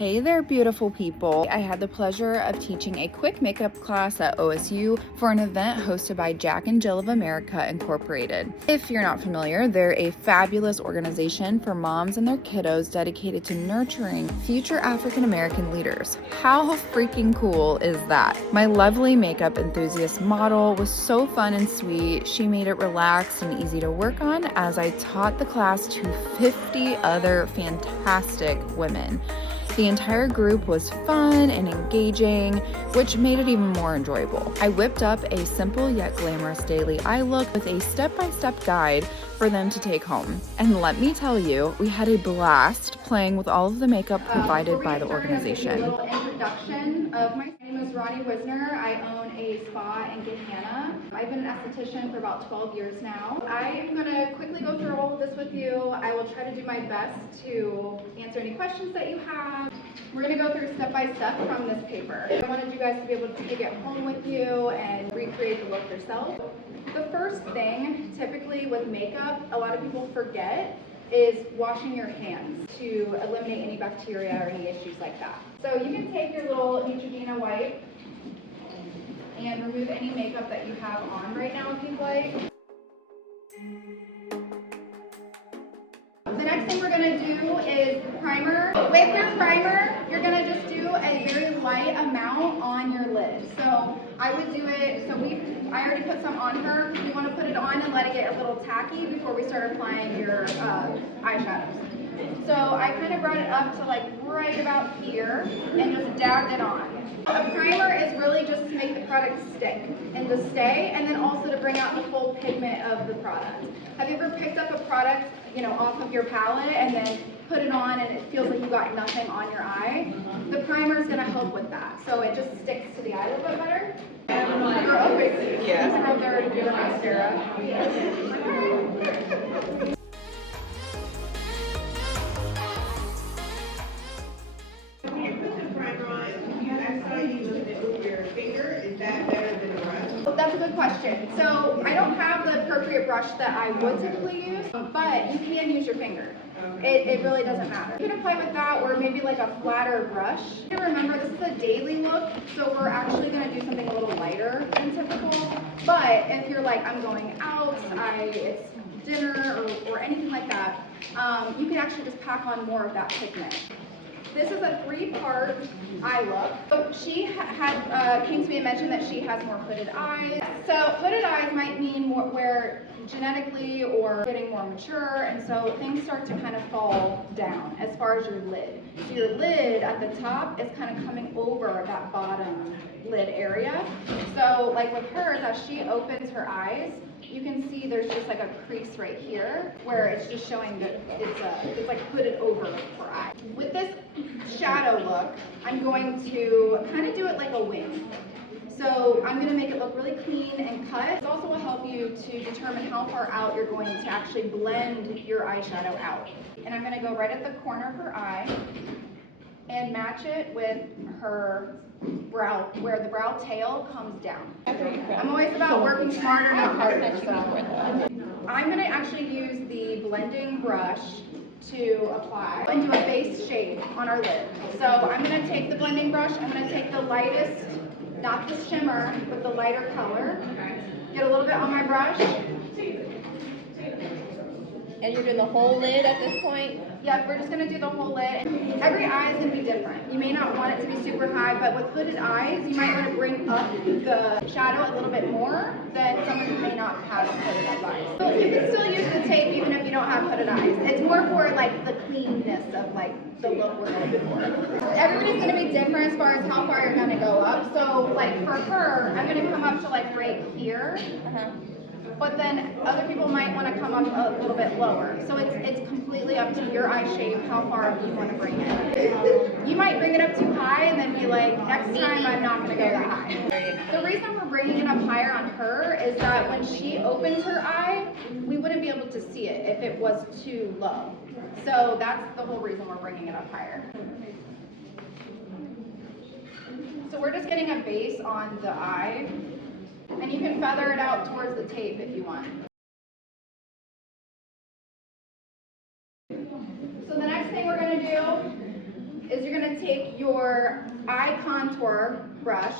Hey there, beautiful people. I had the pleasure of teaching a quick makeup class at OSU for an event hosted by Jack and Jill of America Incorporated. If you're not familiar, they're a fabulous organization for moms and their kiddos dedicated to nurturing future African American leaders. How freaking cool is that? My lovely makeup enthusiast model was so fun and sweet. She made it relaxed and easy to work on as I taught the class to 50 other fantastic women. The entire group was fun and engaging, which made it even more enjoyable. I whipped up a simple yet glamorous daily eye look with a step-by-step guide for them to take home. And let me tell you, we had a blast playing with all of the makeup provided by the organization. A little introduction of my name is Ronnie Wisner. I own a spa in Gahanna. I've been an esthetician for about 12 years now. I am going to quickly go through all of this with you. I will try to do my best to answer any questions that you have. We're going to go through step by step from this paper. I wanted you guys to be able to take it home with you and recreate the look yourself. The first thing, typically with makeup, a lot of people forget is washing your hands to eliminate any bacteria or any issues like that. So you can take your little Neutrogena wipe and remove any makeup that you have on right now if you'd like. The next thing we're going to do is primer. With your primer, you're going to just do a very light amount on your lid. So I would do it, I already put some on her. You want to put it on and let it get a little tacky before we start applying your eyeshadows. So I kind of brought it up to like right about here and just dabbed it on. A primer is really just to make the product stick and to stay, and then also to bring out the full pigment of the product. Have you ever picked up a product, off of your palette and then put it on and it feels like you got nothing on your eye? The primer is going to help with that, so it just sticks to the eye a little bit better. Okay. Yeah. Just rub there to do the mascara. That's a good question. So I don't have the appropriate brush that I would typically use, but you can use your finger. It really doesn't matter. You can apply with that or maybe like a flatter brush. Remember, this is a daily look, so we're actually going to do something a little lighter than typical. But if you're like, I'm going out, it's dinner or anything like that, you can actually just pack on more of that pigment. This is a 3-part eye look. So she came to me and mentioned that she has more hooded eyes. So hooded eyes might mean more where genetically or getting more mature, and so things start to kind of fall down as far as your lid. So your lid at the top is kind of coming over that bottom lid area. So like with hers, as she opens her eyes, you can see there's just like a crease right here where it's just showing that it's like hooded over her eye. With this shadow look, I'm going to kind of do it like a wing. So I'm going to make it look really clean and cut. It also will help you to determine how far out you're going to actually blend your eyeshadow out. And I'm going to go right at the corner of her eye and match it with her brow, where the brow tail comes down. I'm always about working smarter, not harder. So I'm going to actually use the blending brush to apply and do a base shape on our lid. So I'm going to take the blending brush, I'm going to take the lightest, not the shimmer, but the lighter color, get a little bit on my brush. And you're doing the whole lid at this point? Yep, we're just going to do the whole lid. Every eye is going to be different. You may not want it to be super high, but with hooded eyes, you might want to bring up the shadow a little bit more than someone who may not have hooded up eyes. So you can still use the tape even if you don't have hooded eyes. It's more for like the cleanness of like the look we're going for. Everybody's going to be different as far as how far you're going to go up. So like for her, I'm going to come up to like right here. But then other people might want to come up a little bit lower. So it's completely up to your eye shape, how far you want to bring it. You might bring it up too high and then be like, next time I'm not going to go that high. The reason we're bringing it up higher on her is that when she opens her eye, we wouldn't be able to see it if it was too low. So that's the whole reason we're bringing it up higher. So we're just getting a base on the eye. And you can feather it out towards the tape if you want. So the next thing we're going to do is you're going to take your eye contour brush.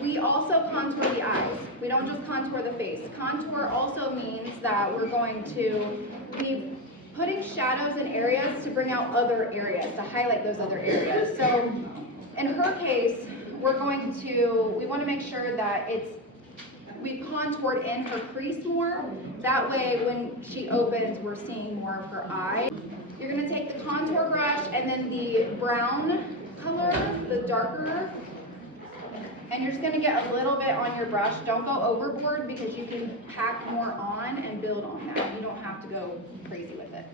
We also contour the eyes. We don't just contour the face. Contour also means that we're going to be putting shadows in areas to bring out other areas, to highlight those other areas. So in her case, we want to make sure that we contoured in her crease more. That way when she opens, we're seeing more of her eye. You're going to take the contour brush and then the brown color, the darker, and you're just going to get a little bit on your brush. Don't go overboard because you can pack more on and build on that. You don't have to go crazy with it.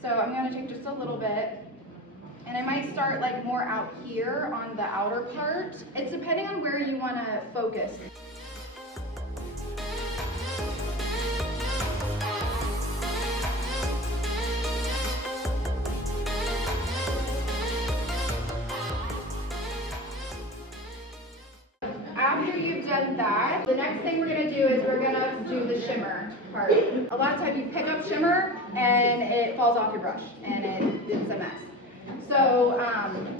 So I'm going to take just a little bit, and I might start like more out here on the outer part. It's depending on where you want to focus. After you've done that, the next thing we're going to do is we're going to do the shimmer part. A lot of times you pick up shimmer and it falls off your brush and it's a mess. So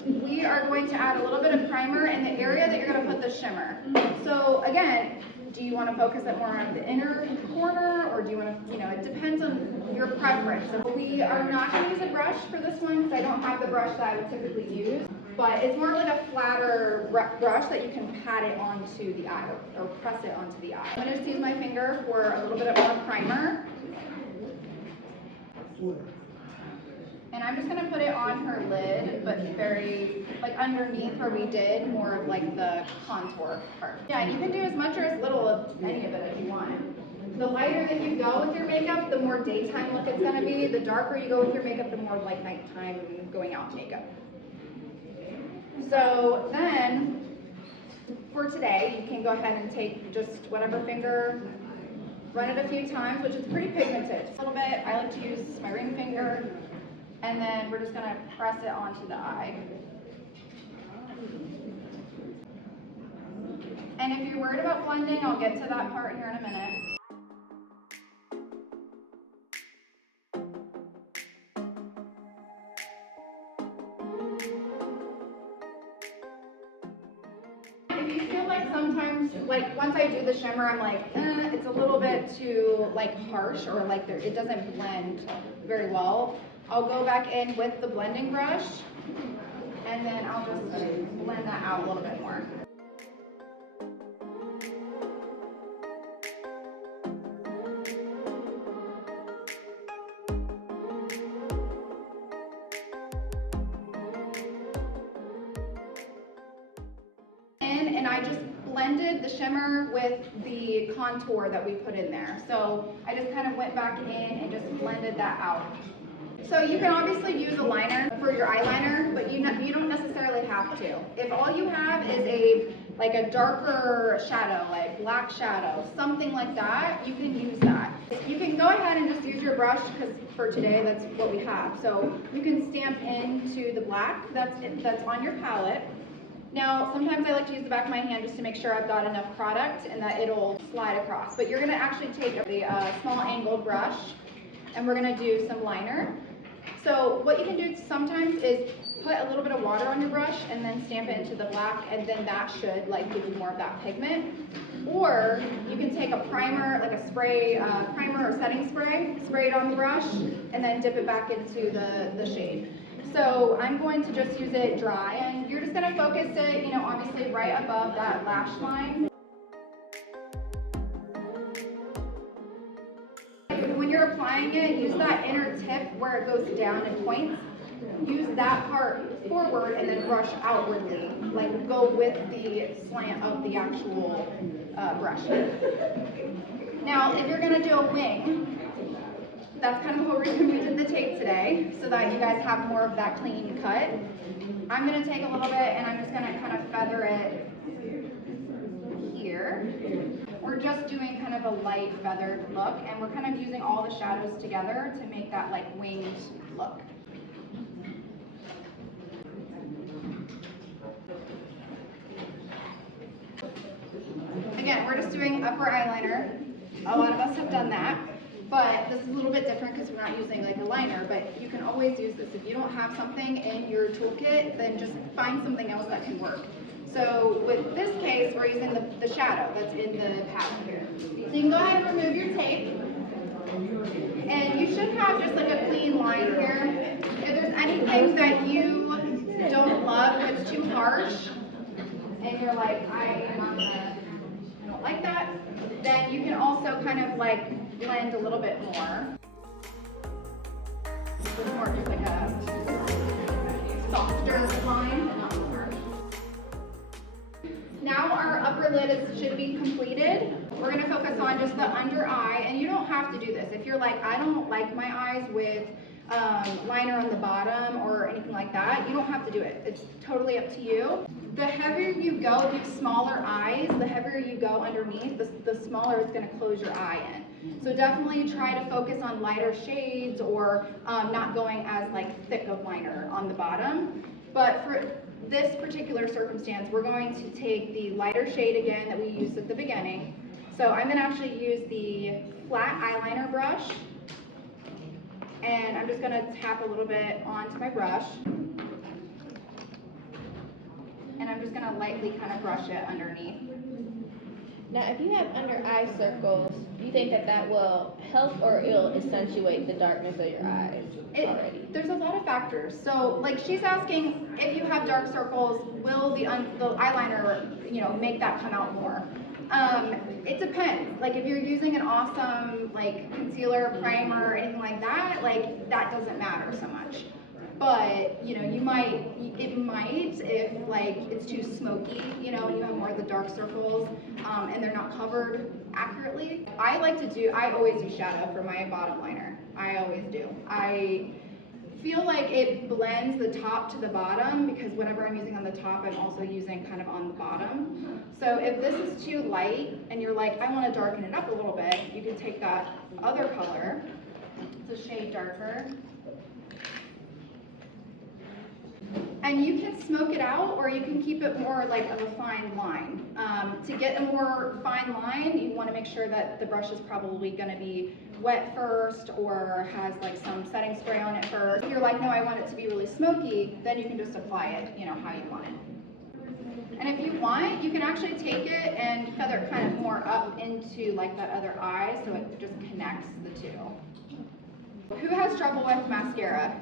we are going to add a little bit of primer in the area that you're going to put the shimmer. So again, do you want to focus it more on the inner corner, or do you want to, it depends on your preference. So we are not going to use a brush for this one because I don't have the brush that I would typically use. But it's more like a flatter brush that you can pat it onto the eye or press it onto the eye. I'm going to just use my finger for a little bit more primer. And I'm just going to put it on her lid, but very, like underneath where we did more of like the contour part. Yeah, you can do as much or as little of any of it if you want. The lighter that you go with your makeup, the more daytime look it's going to be. The darker you go with your makeup, the more like nighttime going out makeup. So then, for today, you can go ahead and take just whatever finger, run it a few times, which is pretty pigmented. A little bit, I like to use my ring finger, and then we're just gonna press it onto the eye. And if you're worried about blending, I'll get to that part here in a minute. If you feel like sometimes, like once I do the shimmer, I'm like, it's a little bit too like harsh, or like it doesn't blend very well, I'll go back in with the blending brush, and then I'll just blend that out a little bit more. And I just blended the shimmer with the contour that we put in there. So I just kind of went back in and just blended that out. So you can obviously use a liner for your eyeliner, but you don't necessarily have to. If all you have is a darker shadow, like black shadow, something like that, you can use that. You can go ahead and just use your brush, because for today that's what we have. So you can stamp into the black that's on your palette. Now, sometimes I like to use the back of my hand just to make sure I've got enough product and that it'll slide across. But you're going to actually take a small angled brush, and we're going to do some liner. So what you can do sometimes is put a little bit of water on your brush and then stamp it into the black, and then that should like give you more of that pigment. Or you can take a primer, like a spray, primer or setting spray, spray it on the brush, and then dip it back into the shade. So I'm going to just use it dry, and you're just going to focus it, obviously right above that lash line. When you're applying it, use that inner tip where it goes down and points. Use that part forward and then brush outwardly, like go with the slant of the actual brush. Now, if you're going to do a wing, that's kind of the whole reason we did the tape today, so that you guys have more of that clean cut. I'm going to take a little bit and I'm just going to kind of feather it here. We're just doing kind of a light feathered look, and we're kind of using all the shadows together to make that like winged look. Again, we're just doing upper eyeliner. A lot of us have done that. But this is a little bit different because we're not using like a liner, but you can always use this. If you don't have something in your toolkit, then just find something else that can work. So with this case, we're using the shadow that's in the pattern here. So you can go ahead and remove your tape. And you should have just like a clean line here. If there's anything that you don't love, if it's too harsh, and you're like, I don't like that, then you can also kind of like blend a little bit more. With more just like a softer line, not so harsh. Now our upper lid should be completed. We're going to focus on just the under eye, and you don't have to do this. If you're like, I don't like my eyes with liner on the bottom or anything like that, you don't have to do it. It's totally up to you. The heavier you go, if you have smaller eyes, the heavier you go underneath, the smaller it's going to close your eye in. So definitely try to focus on lighter shades or not going as like thick of liner on the bottom. But for this particular circumstance, we're going to take the lighter shade again that we used at the beginning. So I'm going to actually use the flat eyeliner brush, and I'm just going to tap a little bit onto my brush, and I'm just going to lightly kind of brush it underneath. Now, if you have under eye circles, do you think that that will help or it'll accentuate the darkness of your eyes already? There's a lot of factors. So, like she's asking, if you have dark circles, will the eyeliner, you know, make that come out more? It depends. Like if you're using an awesome like concealer, primer, or anything like that doesn't matter so much. But you know, it might if like it's too smoky, you know, and you have more of the dark circles, and they're not covered accurately. I always do shadow for my bottom liner. I always do. I feel like it blends the top to the bottom because whatever I'm using on the top, I'm also using kind of on the bottom. So if this is too light and you're like, I want to darken it up a little bit, you can take that other color. It's a shade darker. And you can smoke it out or you can keep it more like of a fine line. To get a more fine line, you want to make sure that the brush is probably going to be wet first or has like some setting spray on it first. If you're like, no, I want it to be really smoky, then you can just apply it, you know, how you want it. And if you want, you can actually take it and feather it kind of more up into like that other eye so it just connects the two. Who has trouble with mascara?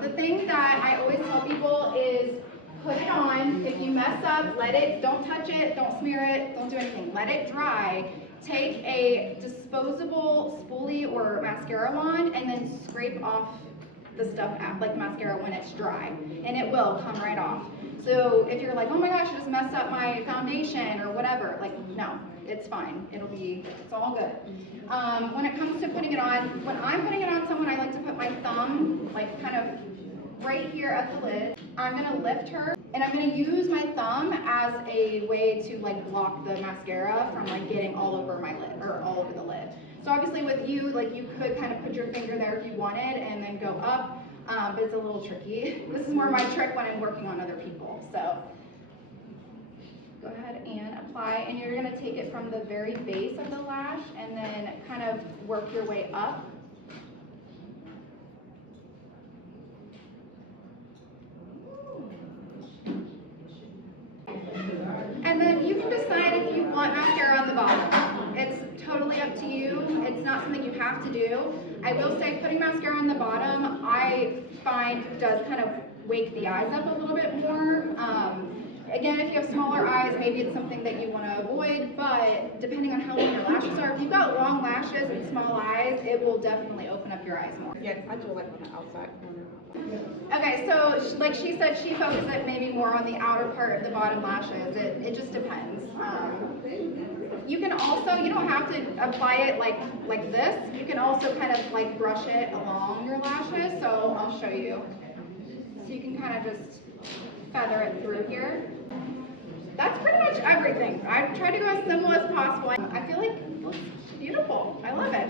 The thing that I always tell people is put it on. If you mess up, don't touch it, don't smear it, don't do anything. Let it dry. Take a disposable spoolie or mascara wand and then scrape off the stuff out, like mascara when it's dry, and it will come right off. So if you're like, oh my gosh, I just messed up my foundation or whatever, like no, it's fine. It's all good. When it comes to putting it on, when I'm putting it on someone, I like to put my thumb like kind of right here at the lid. I'm gonna lift her and I'm gonna use my thumb as a way to like block the mascara from like getting all over my lid or all over the lid. So obviously with you, like you could kind of put your finger there if you wanted and then go up, but it's a little tricky. This is more my trick when I'm working on other people. So go ahead and apply, and you're gonna take it from the very base of the lash and then kind of work your way up. And then you can decide if you want mascara on the bottom. It's totally up to you. It's not something you have to do. I will say putting mascara on the bottom, I find does kind of wake the eyes up a little bit more. Again, if you have smaller eyes, maybe it's something that you want to avoid, but depending on how long your lashes are, if you've got long lashes and small eyes, it will definitely open up your eyes more. Yes, I do like on the outside corner. Okay, so like she said, she focuses it maybe more on the outer part of the bottom lashes. It just depends. You can also, you don't have to apply it like this. You can also kind of like brush it along your lashes. So I'll show you. So you can kind of just feather it through here. That's pretty much everything. I've tried to go as simple as possible. I feel like it looks beautiful. I love it.